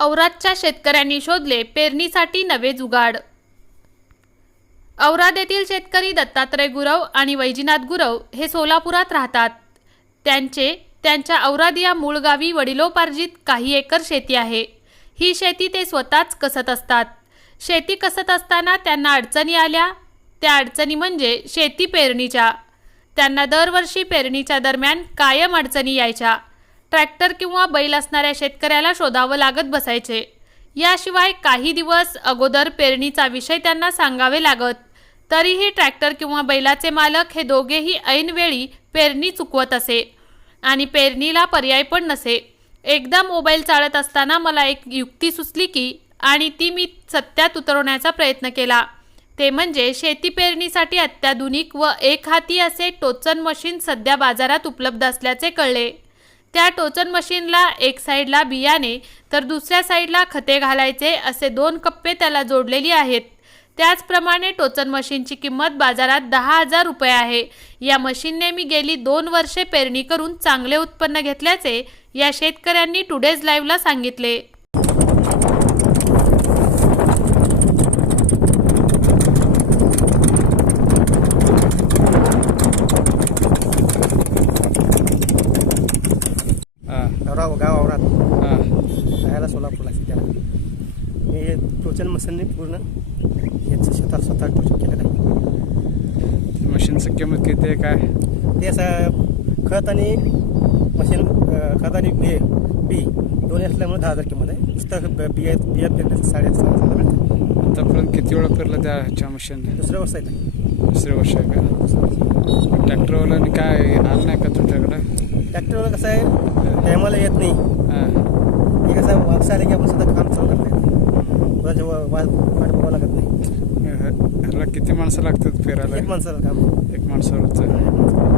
औरादच्या शेतकऱ्यांनी शोधले पेरणीसाठी नवे जुगाड. औराद येथील शेतकरी दत्तात्रय गुरव आणि वैजीनाथ गुरव हे सोलापुरात राहतात. त्यांचे त्यांच्या औराद या मूळ गावी वडिलोपार्जित काही एकर शेती आहे. ही शेती ते स्वतःच कसत असतात. शेती कसत असताना त्यांना अडचणी आल्या. त्या अडचणी म्हणजे शेती पेरणीच्या. त्यांना दरवर्षी पेरणीच्या दरम्यान कायम अडचणी यायच्या. ट्रॅक्टर किंवा बैल असणाऱ्या शेतकऱ्याला शोधावं लागत बसायचे. याशिवाय काही दिवस अगोदर पेरणीचा विषय त्यांना सांगावे लागत. तरीही ट्रॅक्टर किंवा बैलाचे मालक हे दोघेही ऐनवेळी पेरणी चुकवत असे. आणि पेरणीला पर्याय पण नसे. एकदा मोबाईल चालत असताना मला एक युक्ती सुचली की आणि ती मी सत्यात उतरवण्याचा प्रयत्न केला. ते म्हणजे शेती पेरणीसाठी अत्याधुनिक व एक हाती असे टोचन मशीन सध्या बाजारात उपलब्ध असल्याचे कळले. त्या टोचन मशीनला एक साईडला बियाणे तर दुसऱ्या साईडला खते घालायचे असे दोन कप्पे त्याला जोडलेली आहेत. त्याचप्रमाणे टोचन मशीनची किंमत बाजारात दहा हजार रुपये आहे. या मशीनने मी गेली दोन वर्षे पेरणी करून चांगले उत्पन्न घेतल्याचे या शेतकऱ्यांनी टुडेज लाईव्हला सांगितले हां गाव गाव आवरात हां राहायला सोलापूरला सध्याला मी हे टोचन मशीनने पूर्ण याचं स्वतः स्वतः टोचन केलेलं आहे. मशीनचं किंमत किती आहे काय? ते असं खत आणि मशीन खत आणि हे बी दोन्ही असल्यामुळे दहा हजार किंमत आहे. नुसतं ब- बिया बिया पेरण्याचं साडे सहा हजार मिळते. आतापर्यंत किती वेळा फिरलं त्या ह्याच्या मशीनने? दुसऱ्या वर्ष आहे दुसरे वर्ष आहे का? ट्रॅक्टरवाल्याने काय आलं नाही का तुमच्याकडं? ट्रॅक्टरवर कसं आहे टायमाला येत नाही. कसं वापसा आले की आपण स्वतः काम चालू करता येते कोणाच्या वाट बघावं लागत नाही. ह्याला किती माणसं लागतात फिरायला? एक माणसाला काम. एक माणसावरचं.